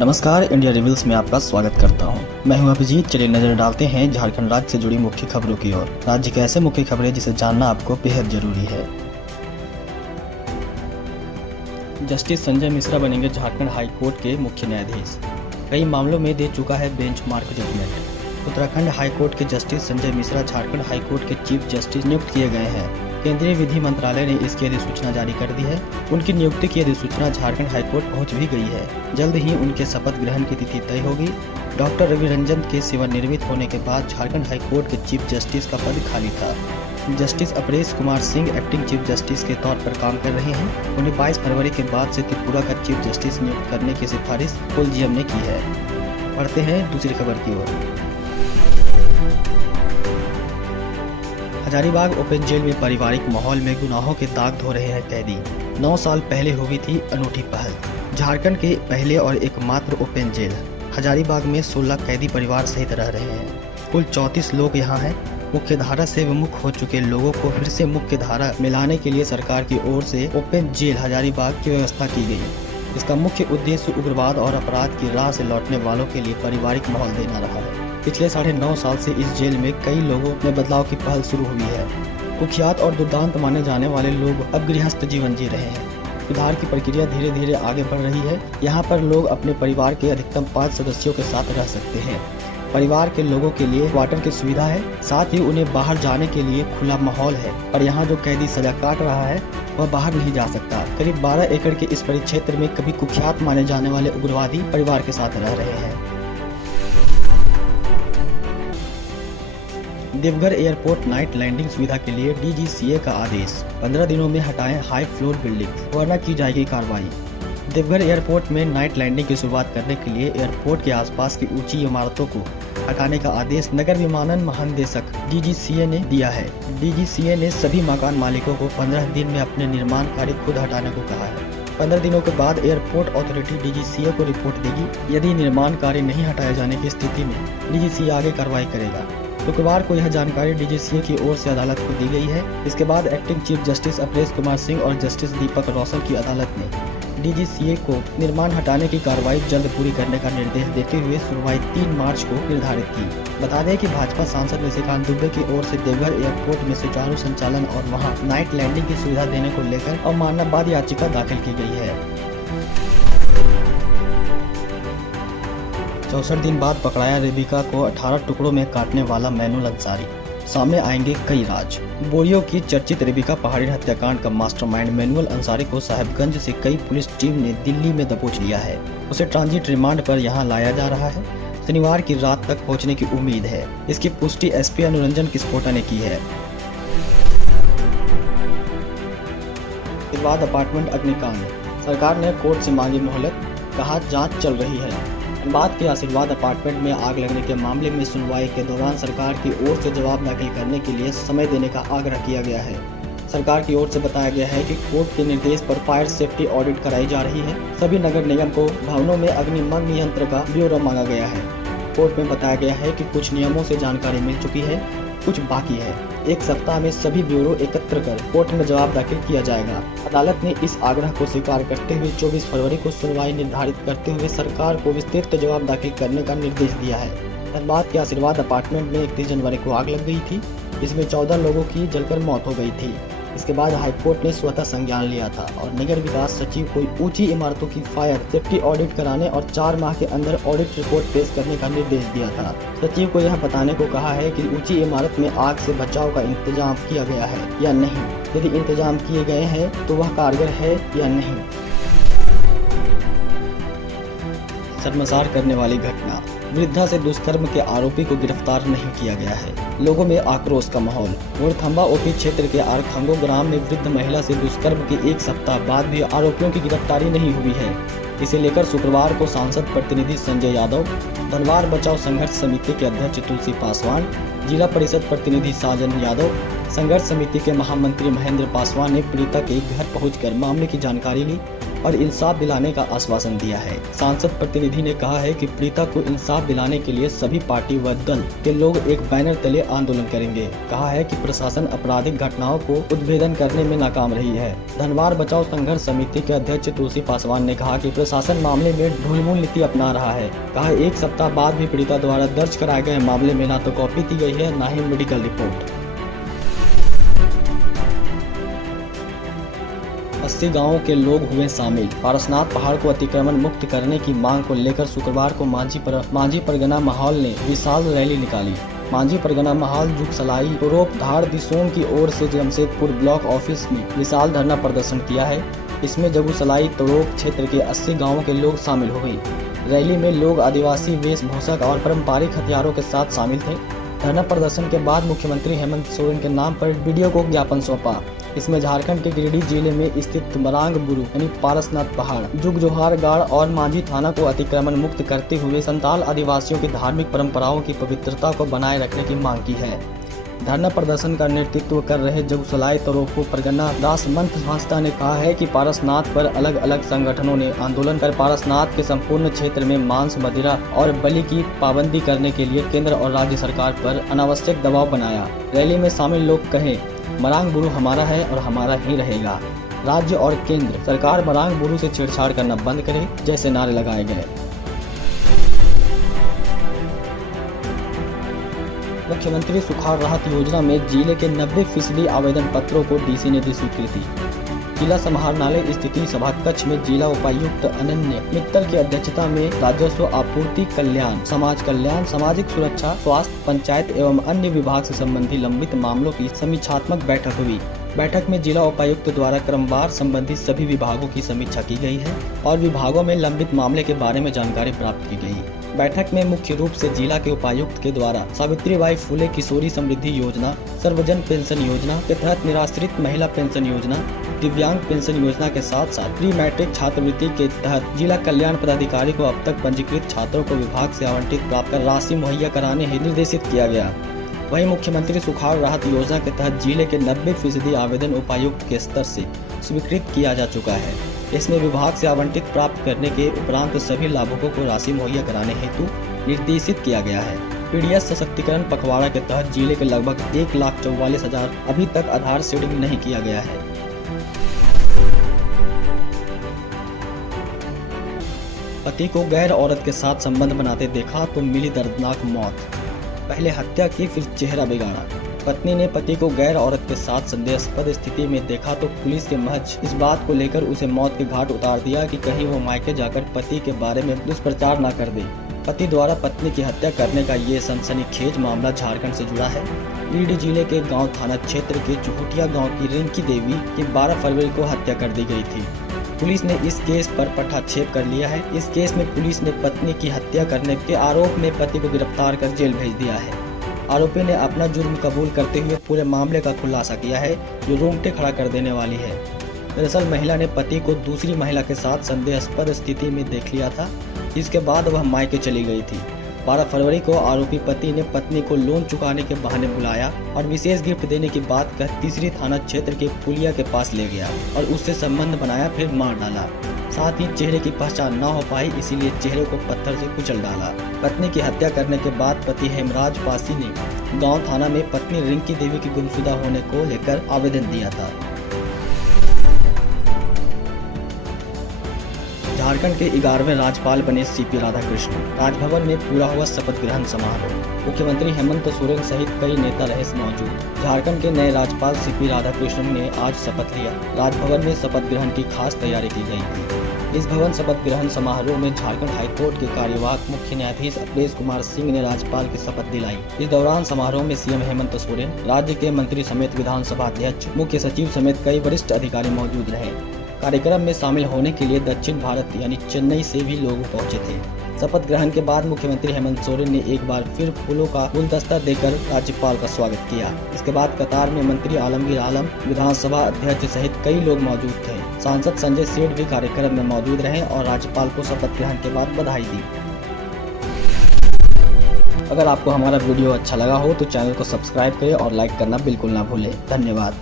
नमस्कार, India reveals में आपका स्वागत करता हूं। मैं हूं अभिजीत। चलिए नजर डालते हैं झारखंड राज्य से जुड़ी मुख्य खबरों की ओर। राज्य के ऐसे मुख्य खबरें जिसे जानना आपको बेहद जरूरी है। जस्टिस संजय मिश्रा बनेंगे झारखंड हाई कोर्ट के मुख्य न्यायाधीश। कई मामलों में दे चुका है benchmark judgment. Uttarakhand high court के justice Sanjay Mishra Jharkhand high court के चीफ जस्टिस नियुक्त किए गए हैं। केंद्रीय विधि मंत्रालय ने इसकी अधिसूचना जारी कर दी है। उनकी नियुक्ति की अधिसूचना झारखंड हाईकोर्ट पहुंच भी गई है। जल्द ही उनके शपथ ग्रहण की तिथि तय होगी। डॉक्टर रवि रंजन के सेवानिवृत्त होने के बाद झारखंड हाईकोर्ट के चीफ जस्टिस का पद खाली था। Justice Aparesh Kumar Singh acting chief justice के तौर पर काम कर रहे हैं। उन्हें 22 फरवरी के बाद से त्रिपुरा का चीफ जस्टिस नियुक्त करने की सिफारिश कोलेजियम ने की है। बढ़ते हैं दूसरी खबर की ओर। हजारीबाग ओपन जेल में पारिवारिक माहौल में गुनाहों के दाग धो रहे हैं कैदी। 9 साल पहले हुई थी अनूठी पहल। झारखंड के पहले और एकमात्र ओपन जेल हजारीबाग में 16 कैदी परिवार सहित रह रहे हैं। कुल 34 लोग यहाँ हैं। मुख्य धारा से विमुख हो चुके लोगों को फिर से मुख्य धारा मिलाने के लिए सरकार की ओर से ओपन जेल हजारीबाग की व्यवस्था की गई। इसका मुख्य उद्देश्य उग्रवाद और अपराध की राह से लौटने वालों के लिए पारिवारिक माहौल देना रहा है। पिछले 9.5 साल से इस जेल में कई लोगों में बदलाव की पहल शुरू हुई है। कुख्यात और दुर्दांत माने जाने वाले लोग अब गृहस्थ जीवन जी रहे हैं। सुधार की प्रक्रिया धीरे धीरे आगे बढ़ रही है। यहाँ पर लोग अपने परिवार के अधिकतम 5 सदस्यों के साथ रह सकते हैं। परिवार के लोगों के लिए क्वार्टर की सुविधा है। साथ ही उन्हें बाहर जाने के लिए खुला माहौल है। पर यहाँ जो कैदी सजा काट रहा है वह बाहर नहीं जा सकता। करीब 12 एकड़ के इस परिक्षेत्र में कभी कुख्यात माने जाने वाले उग्रवादी परिवार के साथ रह रहे हैं। देवघर एयरपोर्ट नाइट लैंडिंग सुविधा के लिए डीजीसीए का आदेश। 15 दिनों में हटाएं हाई फ्लोर बिल्डिंग, वरना की जाएगी कार्रवाई। देवघर एयरपोर्ट में नाइट लैंडिंग की शुरुआत करने के लिए एयरपोर्ट के आसपास की ऊंची इमारतों को हटाने का आदेश नगर विमानन महानिदेशक डीजीसीए ने दिया है। डीजीसीए ने सभी मकान मालिकों को 15 दिन में अपने निर्माण कार्य खुद हटाने को कहा है। 15 दिनों के बाद एयरपोर्ट अथॉरिटी डीजीसीए को रिपोर्ट देगी। यदि निर्माण कार्य नहीं हटाए जाने की स्थिति में डीजीसीए आगे कार्रवाई करेगा। शुक्रवार को यह जानकारी डीजीसीए की ओर से अदालत को दी गई है। इसके बाद acting chief justice Aparesh Kumar Singh और जस्टिस दीपक रोशन की अदालत ने डीजीसीए को निर्माण हटाने की कार्रवाई जल्द पूरी करने का निर्देश देते हुए सुनवाई 3 मार्च को निर्धारित की। बता दें कि भाजपा सांसद निशिकांत दुबे की ओर से देवघर एयरपोर्ट में सुचारू संचालन और वहां नाइट लैंडिंग की सुविधा देने को लेकर अवमाननावाद याचिका दाखिल की गई है। 64 दिन बाद पकड़ाया रेबिका को 18 टुकड़ों में काटने वाला मैनुअल अंसारी। सामने आएंगे कई राज। बोरियो की चर्चित रेबिका पहाड़ी हत्याकांड का मास्टरमाइंड मैनुअल अंसारी को साहिबगंज से कई पुलिस टीम ने दिल्ली में दबोच लिया है। उसे ट्रांजिट रिमांड पर यहां लाया जा रहा है। शनिवार की रात तक पहुंचने की उम्मीद है। इसकी पुष्टि एसपी अनुरंजन किस्पोटा ने की है। इसके बाद अपार्टमेंट अग्निकांड। सरकार ने कोर्ट से मांगी मोहलत, कहा जांच चल रही है। बात के आशीर्वाद अपार्टमेंट में आग लगने के मामले में सुनवाई के दौरान सरकार की ओर से जवाब दाखिल करने के लिए समय देने का आग्रह किया गया है। सरकार की ओर से बताया गया है कि कोर्ट के निर्देश पर फायर सेफ्टी ऑडिट कराई जा रही है। सभी नगर निगम को भवनों में अग्निशमन यंत्र का ब्यौरा मांगा गया है। कोर्ट में बताया गया है कि कुछ नियमों से जानकारी मिल चुकी है, कुछ बाकी है। 1 सप्ताह में सभी ब्यूरो एकत्र कर कोर्ट में जवाब दाखिल किया जाएगा। अदालत ने इस आग्रह को स्वीकार करते हुए 24 फरवरी को सुनवाई निर्धारित करते हुए सरकार को विस्तृत जवाब दाखिल करने का निर्देश दिया है। धनबाद के आशीर्वाद अपार्टमेंट में 31 जनवरी को आग लग गई थी। इसमें 14 लोगों की जलकर मौत हो गई थी। इसके बाद हाईकोर्ट ने स्वतः संज्ञान लिया था और नगर विकास सचिव को ऊंची इमारतों की फायर सेफ्टी ऑडिट कराने और 4 माह के अंदर ऑडिट रिपोर्ट पेश करने का निर्देश दिया था। सचिव को यह बताने को कहा है कि ऊंची इमारत में आग से बचाव का इंतजाम किया गया है या नहीं। यदि इंतजाम किए गए हैं तो वह कारगर है या नहीं। शर्मसार करने वाली घटना। वृद्धा से दुष्कर्म के आरोपी को गिरफ्तार नहीं किया गया है। लोगों में आक्रोश का माहौल। मोरथंबा ओपी क्षेत्र के आरखंगो ग्राम में वृद्ध महिला से दुष्कर्म के 1 सप्ताह बाद भी आरोपियों की गिरफ्तारी नहीं हुई है। इसे लेकर शुक्रवार को सांसद प्रतिनिधि संजय यादव, धनवार बचाओ संघर्ष समिति के अध्यक्ष तुलसी पासवान, जिला परिषद प्रतिनिधि साजन यादव, संघर्ष समिति के महामंत्री महेंद्र पासवान ने पीड़िता के घर पहुंचकर मामले की जानकारी ली और इंसाफ दिलाने का आश्वासन दिया है। सांसद प्रतिनिधि ने कहा है कि पीड़िता को इंसाफ दिलाने के लिए सभी पार्टी व दल के लोग एक बैनर तले आंदोलन करेंगे। कहा है कि प्रशासन आपराधिक घटनाओं को उद्भेदन करने में नाकाम रही है। धनवार बचाओ संघर्ष समिति के अध्यक्ष तुलसी पासवान ने कहा कि प्रशासन मामले में ढुलमुल नीति अपना रहा है। कहा एक सप्ताह बाद भी पीड़िता द्वारा दर्ज कराए गए मामले में न तो कॉपी दी गई है, न ही मेडिकल रिपोर्ट। 80 गांवों के लोग हुए शामिल। पारसनाथ पहाड़ को अतिक्रमण मुक्त करने की मांग को लेकर शुक्रवार को मांझी परगना माहौल ने विशाल रैली निकाली। मांझी परगना माहौल जुगसलाई पूर्व धार दिसोम की ओर से जमशेदपुर ब्लॉक ऑफिस में विशाल धरना प्रदर्शन किया है। इसमें जगुसलाई तोड़ोक क्षेत्र के 80 गाँवों के लोग शामिल हो गए। रैली में लोग आदिवासी वेशभूषा और पारंपरिक हथियारों के साथ शामिल थे। धरना प्रदर्शन के बाद मुख्यमंत्री हेमंत सोरेन के नाम पर वीडियो को ज्ञापन सौंपा। इसमें झारखंड के गिरिडीह जिले में स्थित मरांग बुरु यानी पारसनाथ पहाड़, जुगजोहार गाड़ और मांझी थाना को अतिक्रमण मुक्त करते हुए संताल आदिवासियों की धार्मिक परंपराओं की पवित्रता को बनाए रखने की मांग की है। धरना प्रदर्शन का नेतृत्व कर रहे जगुसलाई तरोको परगना दास मंथ संस्था ने कहा है कि पारसनाथ पर अलग अलग संगठनों ने आंदोलन कर पारसनाथ के संपूर्ण क्षेत्र में मांस, मदिरा और बलि की पाबंदी करने के लिए केंद्र और राज्य सरकार पर अनावश्यक दबाव बनाया। रैली में शामिल लोग कहे मरांग बुरु हमारा है और हमारा ही रहेगा। राज्य और केंद्र सरकार मरांग बुरु से छेड़छाड़ करना बंद करे जैसे नारे लगाए गए। मुख्यमंत्री सुखाड़ राहत योजना में जिले के 90% आवेदन पत्रों को डीसी ने दी स्वीकृति। जिला समाहरणालय स्थिति सभा कक्ष में जिला उपायुक्त अनन्य मित्तल की अध्यक्षता में राजस्व आपूर्ति, कल्याण, समाज कल्याण, सामाजिक सुरक्षा, स्वास्थ्य, पंचायत एवं अन्य विभाग से संबंधी लंबित मामलों की समीक्षात्मक बैठक हुई। बैठक में जिला उपायुक्त द्वारा क्रमवार संबंधित सभी विभागों की समीक्षा की गई है और विभागों में लंबित मामले के बारे में जानकारी प्राप्त की गई। बैठक में मुख्य रूप से जिला के उपायुक्त के द्वारा सावित्रीबाई फुले किशोरी समृद्धि योजना, सर्वजन पेंशन योजना के तहत निराश्रित महिला पेंशन योजना, दिव्यांग पेंशन योजना के साथ साथ प्री मैट्रिक छात्रवृत्ति के तहत जिला कल्याण पदाधिकारी को अब तक पंजीकृत छात्रों को विभाग से आवंटित प्राप्त कर राशि मुहैया कराने हेतु निर्देशित किया गया। वहीं मुख्यमंत्री सुखाड़ राहत योजना के तहत जिले के 90% आवेदन उपायुक्त के स्तर से स्वीकृत किया जा चुका है। इसमें विभाग से आवंटित प्राप्त करने के उपरांत सभी लाभुकों को राशि मुहैया कराने हेतु निर्देशित किया गया है। पीडीएस सशक्तिकरण पखवाड़ा के तहत जिले के लगभग 1,44,000 अभी तक आधार सीडिंग नहीं किया गया है। पति को गैर औरत के साथ संबंध बनाते देखा तो मिली दर्दनाक मौत। पहले हत्या की फिर चेहरा बिगाड़ा। पत्नी ने पति को गैर औरत के साथ संदेहास्पद स्थिति में देखा तो पुलिस के महज इस बात को लेकर उसे मौत के घाट उतार दिया कि कहीं वो मायके जाकर पति के बारे में दुष्प्रचार न कर दे। पति द्वारा पत्नी की हत्या करने का ये सनसनीखेज मामला झारखंड से जुड़ा है। गिरिडीह जिले के गांव थाना क्षेत्र के चुहुटिया गांव की रिंकी देवी की 12 फरवरी को हत्या कर दी गई थी। पुलिस ने इस केस पर पटाक्षेप कर लिया है। इस केस में पुलिस ने पत्नी की हत्या करने के आरोप में पति को गिरफ्तार कर जेल भेज दिया है। आरोपी ने अपना जुर्म कबूल करते हुए पूरे मामले का खुलासा किया है, जो रोंगटे खड़ा कर देने वाली है। दरअसल महिला ने पति को दूसरी महिला के साथ संदेहास्पद स्थिति में देख लिया था, जिसके बाद वह मायके चली गई थी। 12 फरवरी को आरोपी पति ने पत्नी को लोन चुकाने के बहाने बुलाया और विशेष गिफ्ट देने की बात कह तीसरी थाना क्षेत्र के पुलिया के पास ले गया और उससे संबंध बनाया, फिर मार डाला। साथ ही चेहरे की पहचान न हो पाई, इसीलिए चेहरे को पत्थर से कुचल डाला। पत्नी की हत्या करने के बाद पति हेमराज पासी ने गांव थाना में पत्नी रिंकी देवी की गुमशुदा होने को लेकर आवेदन दिया था। झारखंड के 11वें राज्यपाल बने सीपी राधाकृष्णन। राजभवन में पूरा हुआ शपथ ग्रहण समारोह। मुख्यमंत्री हेमंत सोरेन सहित कई नेता रहे मौजूद। झारखंड के नए राज्यपाल सीपी राधाकृष्णन ने आज शपथ लिया। राजभवन में शपथ ग्रहण की खास तैयारी की गई थी। इस भवन शपथ ग्रहण समारोह में झारखंड हाईकोर्ट के कार्यवाहक मुख्य न्यायाधीश अपरेश कुमार सिंह ने राज्यपाल की शपथ दिलाई। इस दौरान समारोह में सीएम हेमंत सोरेन, राज्य के मंत्री समेत विधानसभा अध्यक्ष, मुख्य सचिव समेत कई वरिष्ठ अधिकारी मौजूद रहे। कार्यक्रम में शामिल होने के लिए दक्षिण भारत यानी चेन्नई से भी लोग पहुंचे थे। शपथ ग्रहण के बाद मुख्यमंत्री हेमंत सोरेन ने एक बार फिर फूलों का गुलदस्ता देकर राज्यपाल का स्वागत किया। इसके बाद कतार में मंत्री आलमगीर आलम, विधानसभा अध्यक्ष सहित कई लोग मौजूद थे। सांसद संजय सेठ भी कार्यक्रम में मौजूद रहे और राज्यपाल को शपथ ग्रहण के बाद बधाई दी। अगर आपको हमारा वीडियो अच्छा लगा हो तो चैनल को सब्सक्राइब करें और लाइक करना बिल्कुल ना भूलें। धन्यवाद।